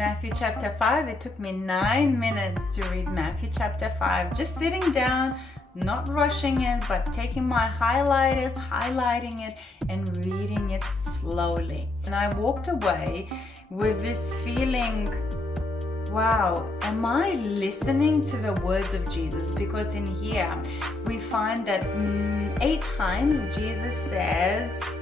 Matthew chapter 5. It took me 9 minutes to read Matthew chapter 5. Just sitting down, not rushing it, but taking my highlighters, highlighting it, and reading it slowly. And I walked away with this feeling, wow, am I listening to the words of Jesus? Because in here we find that 8 times Jesus says,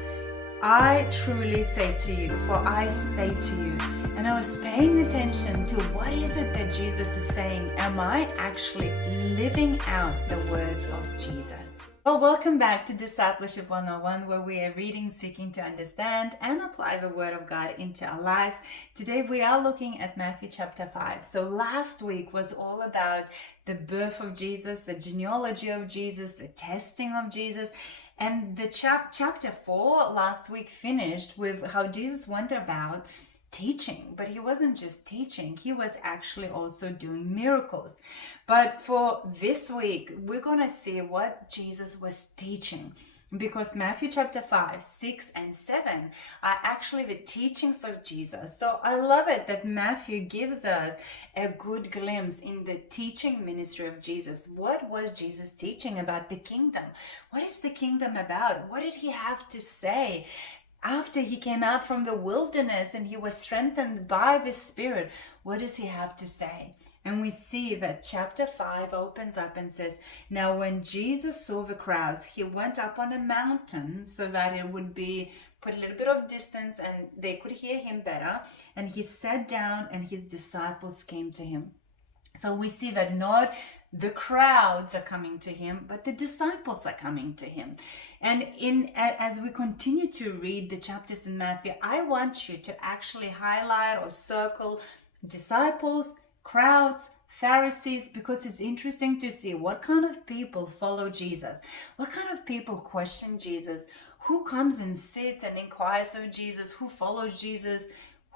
I truly say to you, for I say to you. And I was paying attention to what is it that Jesus is saying. Am I actually living out the words of Jesus? Well, welcome back to Discipleship 101, where we are reading, seeking to understand and apply the Word of God into our lives. Today we are looking at Matthew chapter 5. So last week was all about the birth of Jesus, the genealogy of Jesus, the testing of Jesus. And the chapter 4 last week finished with how Jesus went about teaching, but he wasn't just teaching, he was actually also doing miracles. But for this week, we're going to see what Jesus was teaching, because Matthew chapter 5, 6, and 7 are actually the teachings of Jesus. So I love it that Matthew gives us a good glimpse in the teaching ministry of Jesus. What was Jesus teaching about the kingdom? What is the kingdom about? What did he have to say after he came out from the wilderness and he was strengthened by the Spirit? What does he have to say? And we see that chapter 5 opens up and says, now when Jesus saw the crowds, he went up on a mountain so that it would be put a little bit of distance and they could hear him better. And he sat down and his disciples came to him. So we see that not the crowds are coming to him, but the disciples are coming to him. And as we continue to read the chapters in Matthew, I want you to actually highlight or circle disciples, crowds, Pharisees, because it's interesting to see what kind of people follow Jesus, what kind of people question Jesus, who comes and sits and inquires of Jesus, who follows Jesus,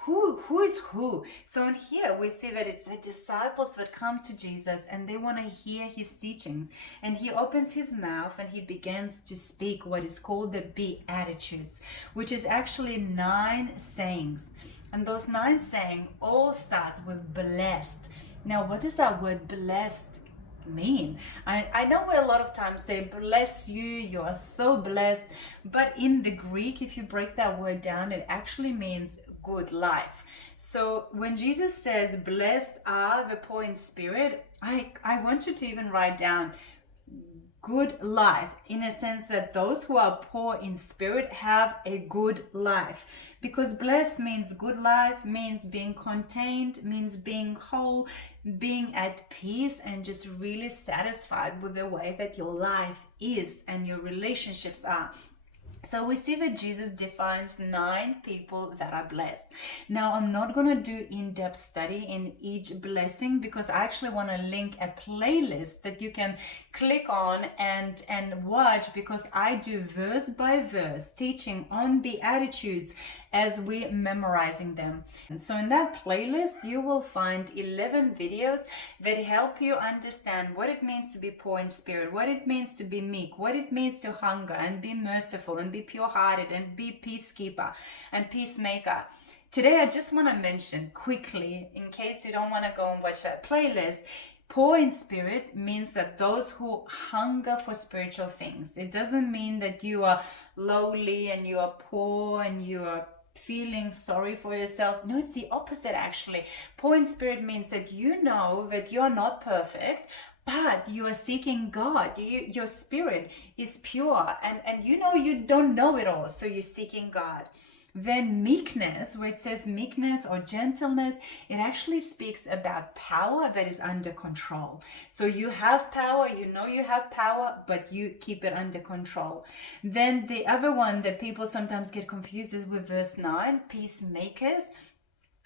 who is who. So in here we see that it's the disciples that come to Jesus and they want to hear his teachings, and he opens his mouth and he begins to speak what is called the Beatitudes, which is actually 9 sayings. And those 9 sayings all starts with blessed. Now, what does that word blessed mean? I know we a lot of times say, bless you, you are so blessed. But in the Greek, if you break that word down, it actually means good life. So when Jesus says, blessed are the poor in spirit, I want you to even write down good life, in a sense that those who are poor in spirit have a good life. Because blessed means good life, means being contained, means being whole, being at peace, and just really satisfied with the way that your life is and your relationships are. So we see that Jesus defines 9 people that are blessed. Now, I'm not going to do in-depth study in each blessing, because I actually want to link a playlist that you can click on and watch, because I do verse by verse teaching on Beatitudes as we memorizing them. And so in that playlist, you will find 11 videos that help you understand what it means to be poor in spirit, what it means to be meek, what it means to hunger and be merciful and be pure-hearted and be peacekeeper and peacemaker. Today, I just want to mention quickly, in case you don't want to go and watch that playlist, poor in spirit means that those who hunger for spiritual things. It doesn't mean that you are lowly and you are poor and you are feeling sorry for yourself. No, it's the opposite actually. Poor in spirit means that you know that you're not perfect, but you are seeking God. Your spirit is pure, and you know you don't know it all, so you're seeking God. Then meekness, where it says meekness or gentleness, it actually speaks about power that is under control. So you have power, you know you have power, but you keep it under control. Then the other one that people sometimes get confused is with verse 9, peacemakers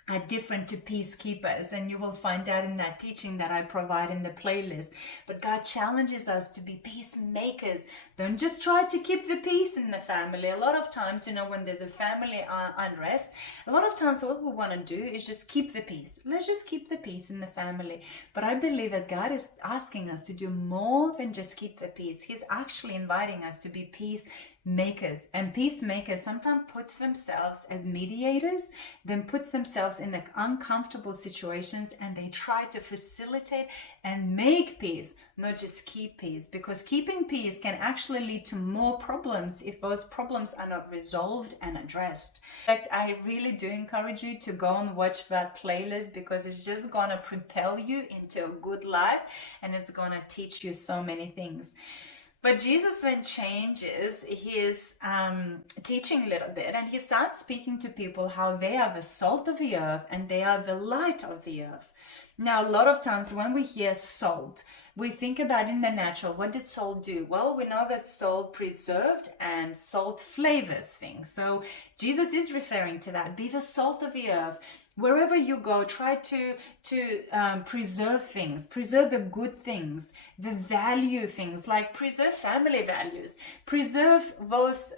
are different to peacekeepers, and you will find out in that teaching that I provide in the playlist. But God challenges us to be peacemakers. Don't just try to keep the peace in the family. A lot of times, when there's a family unrest, a lot of times what we want to do is just keep the peace. Let's just keep the peace in the family. But I believe that God is asking us to do more than just keep the peace. He's actually inviting us to be peace makers. And peacemakers sometimes puts themselves as mediators, then puts themselves in like uncomfortable situations, and they try to facilitate and make peace, not just keep peace, because keeping peace can actually lead to more problems if those problems are not resolved and addressed. In fact, I really do encourage you to go and watch that playlist, because it's just gonna propel you into a good life, and it's gonna teach you so many things. But Jesus then changes his teaching a little bit, and he starts speaking to people how they are the salt of the earth and they are the light of the earth. Now, a lot of times when we hear salt, we think about in the natural, what did salt do? Well, we know that salt preserved and salt flavors things. So Jesus is referring to that. Be the salt of the earth. Wherever you go, try to preserve things, preserve the good things, the value things, like preserve family values, preserve those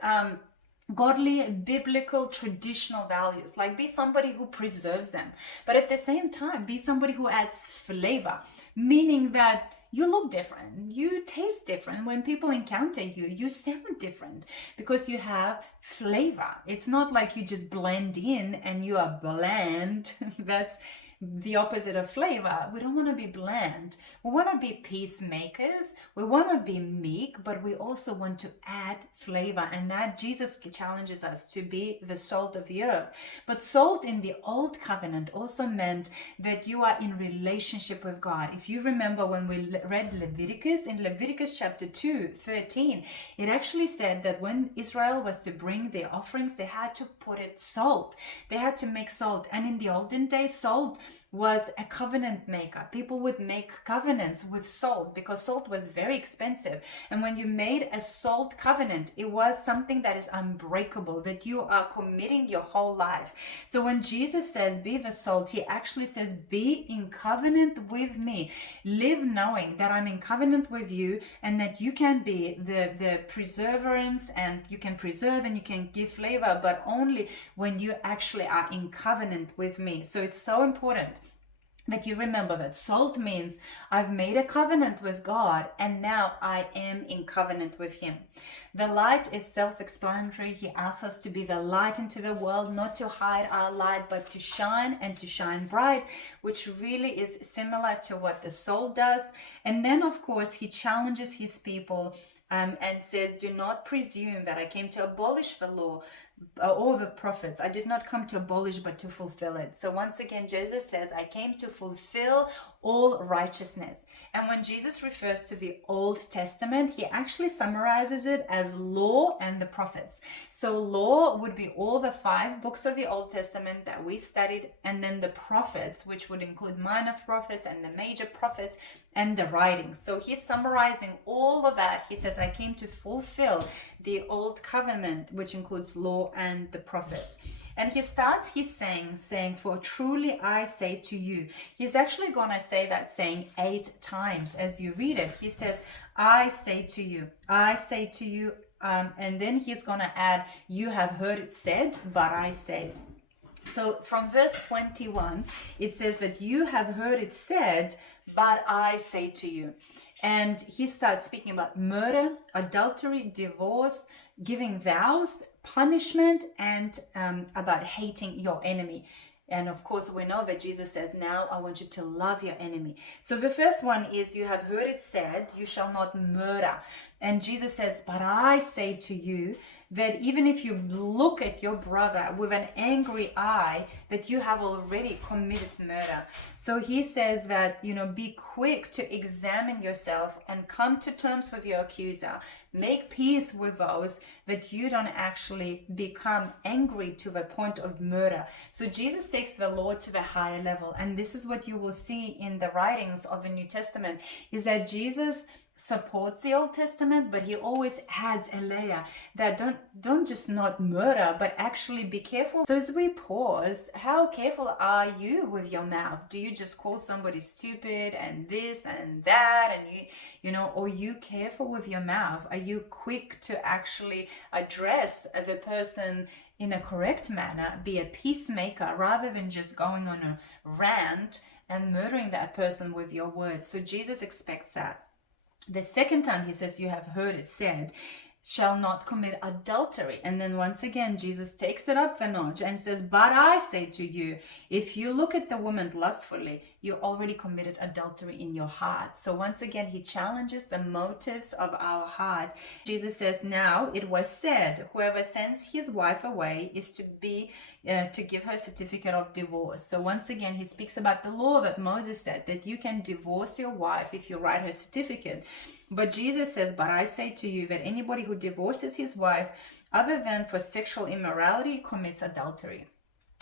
godly, biblical, traditional values. Like, be somebody who preserves them, but at the same time, be somebody who adds flavor, meaning that you look different, you taste different. When people encounter you, you sound different because you have flavor. It's not like you just blend in and you are bland. That's the opposite of flavor. We don't want to be bland. We want to be peacemakers. We want to be meek, but we also want to add flavor. And that Jesus challenges us to be the salt of the earth. But salt in the old covenant also meant that you are in relationship with God. If you remember when we read Leviticus, in Leviticus chapter 2:13, it actually said that when Israel was to bring their offerings, they had to put it salt. They had to make salt. And in the olden days, salt was a covenant maker. People would make covenants with salt because salt was very expensive. And when you made a salt covenant, it was something that is unbreakable, that you are committing your whole life. So when Jesus says, be the salt, he actually says, be in covenant with me. Live knowing that I'm in covenant with you and that you can be the preserverance, and you can preserve and you can give flavor, but only when you actually are in covenant with me. So it's so important that you remember that salt means I've made a covenant with God and now I am in covenant with him. The light is self-explanatory. He asks us to be the light into the world, not to hide our light, but to shine, and to shine bright, which really is similar to what the salt does. And then, of course, he challenges his people and says, do not presume that I came to abolish the law or the prophets. I did not come to abolish, but to fulfill it. So once again, Jesus says, I came to fulfill all righteousness. And when Jesus refers to the Old Testament, he actually summarizes it as law and the prophets. So law would be all the 5 books of the Old Testament that we studied, and then the prophets, which would include minor prophets and the major prophets and the writings. So he's summarizing all of that. He says, I came to fulfill the Old Covenant, which includes law and the prophets. And he starts his saying, for truly I say to you. He's actually going to say that saying 8 times as you read it. He says, I say to you, I say to you. And then he's going to add, you have heard it said, but I say. So from verse 21, it says that you have heard it said, but I say to you. And he starts speaking about murder, adultery, divorce, giving vows, punishment, and about hating your enemy. And of course, we know that Jesus says, now I want you to love your enemy. So the first one is, you have heard it said, you shall not murder. And Jesus says, but I say to you that even if you look at your brother with an angry eye, that you have already committed murder. So he says that, be quick to examine yourself and come to terms with your accuser. Make peace with those, that you don't actually become angry to the point of murder. So Jesus takes the law to the higher level. And this is what you will see in the writings of the New Testament, is that Jesus supports the Old Testament, but he always adds a layer that don't just not murder, but actually be careful. So as we pause, how careful are you with your mouth? Do you just call somebody stupid and this and that, and are you careful with your mouth? Are you quick to actually address the person in a correct manner, be a peacemaker, rather than just going on a rant and murdering that person with your words? So Jesus expects that. The second time he says, you have heard it said, shall not commit adultery. And then once again, Jesus takes it up a notch and says, but I say to you, if you look at the woman lustfully, you already committed adultery in your heart. So once again, he challenges the motives of our heart. Jesus says, now it was said, whoever sends his wife away is to give her a certificate of divorce. So once again, he speaks about the law that Moses said, that you can divorce your wife if you write her certificate. But Jesus says, but I say to you that anybody who divorces his wife other than for sexual immorality commits adultery.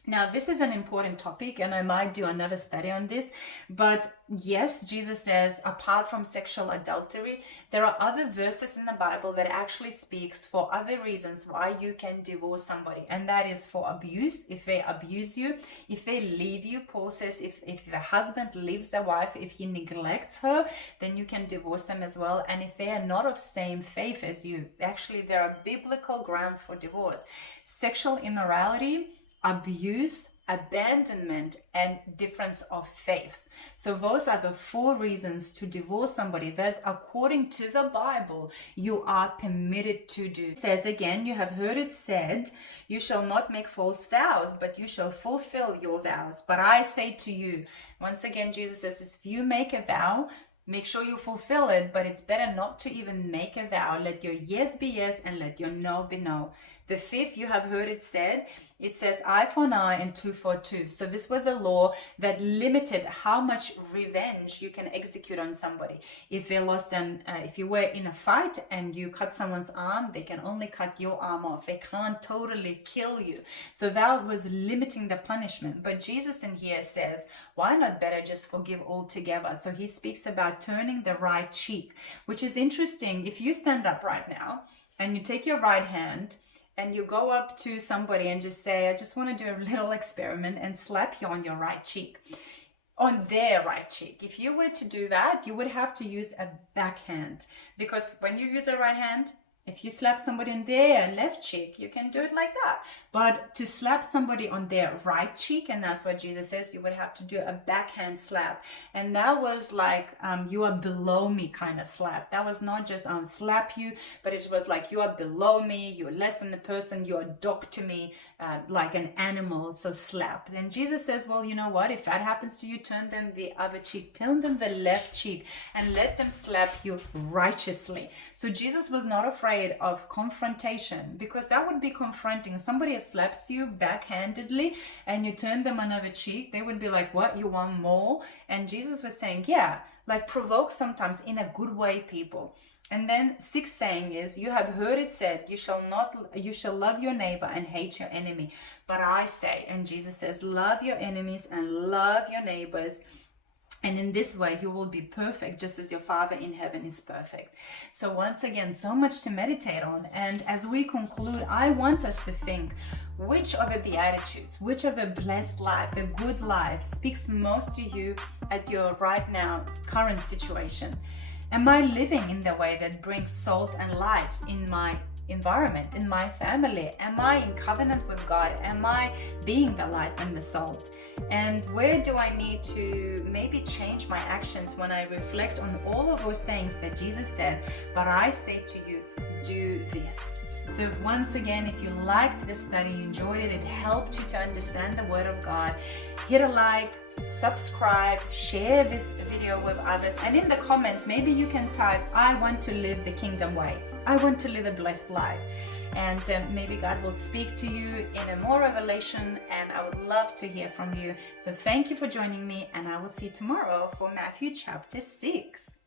Now, this is an important topic, and I might do another study on this. But yes, Jesus says, apart from sexual adultery, there are other verses in the Bible that actually speaks for other reasons why you can divorce somebody. And that is for abuse, if they abuse you, if they leave you. Paul says if the husband leaves the wife, if he neglects her, then you can divorce them as well. And if they are not of same faith as you, actually there are biblical grounds for divorce. Sexual immorality, abuse, abandonment, and difference of faiths. So those are the 4 reasons to divorce somebody that according to the Bible you are permitted to do. It says again, you have heard it said, you shall not make false vows, but you shall fulfill your vows. But I say to you, once again, Jesus says, if you make a vow, make sure you fulfill it, but it's better not to even make a vow. Let your yes be yes and let your no be no. The 5th, you have heard it said, it says eye for an eye and tooth for a tooth. So this was a law that limited how much revenge you can execute on somebody. If they lost if you were in a fight and you cut someone's arm, they can only cut your arm off. They can't totally kill you. So that was limiting the punishment. But Jesus in here says, why not better just forgive altogether? So he speaks about turning the right cheek, which is interesting. If you stand up right now and you take your right hand and you go up to somebody and just say, I just want to do a little experiment and slap you on your right cheek, on their right cheek. If you were to do that, you would have to use a backhand, because when you use a right hand, if you slap somebody on their left cheek, you can do it like that. But to slap somebody on their right cheek, and that's what Jesus says, you would have to do a backhand slap. And that was like, you are below me kind of slap. That was not just slap you, but it was like, you are below me, you're less than the person, you're a dog to me, like an animal, so slap. And Jesus says, well, you know what? If that happens to you, turn them the other cheek, turn them the left cheek, and let them slap you righteously. So Jesus was not afraid of confrontation, because that would be confronting. Somebody that slaps you backhandedly and you turn them another cheek, they would be like, what, you want more? And Jesus was saying, yeah, like provoke sometimes in a good way people. And then 6th saying is, you have heard it said, you shall love your neighbor and hate your enemy. But I say, and Jesus says, love your enemies and love your neighbors. And in this way, you will be perfect, just as your Father in heaven is perfect. So once again, so much to meditate on. And as we conclude, I want us to think, which of the Beatitudes, which of the blessed life, the good life, speaks most to you at your right now current situation? Am I living in the way that brings salt and light in my environment, in my family? Am I in covenant with God? Am I being the light and the salt? And where do I need to maybe change my actions when I reflect on all of those sayings that Jesus said, but I say to you, do this. So once again, if you liked this study, you enjoyed it, it helped you to understand the Word of God, hit a like, subscribe, share this video with others, and in the comment, maybe you can type, I want to live the kingdom way. I want to live a blessed life. And maybe God will speak to you in a more revelation, and I would love to hear from you. So thank you for joining me, and I will see you tomorrow for Matthew chapter 6.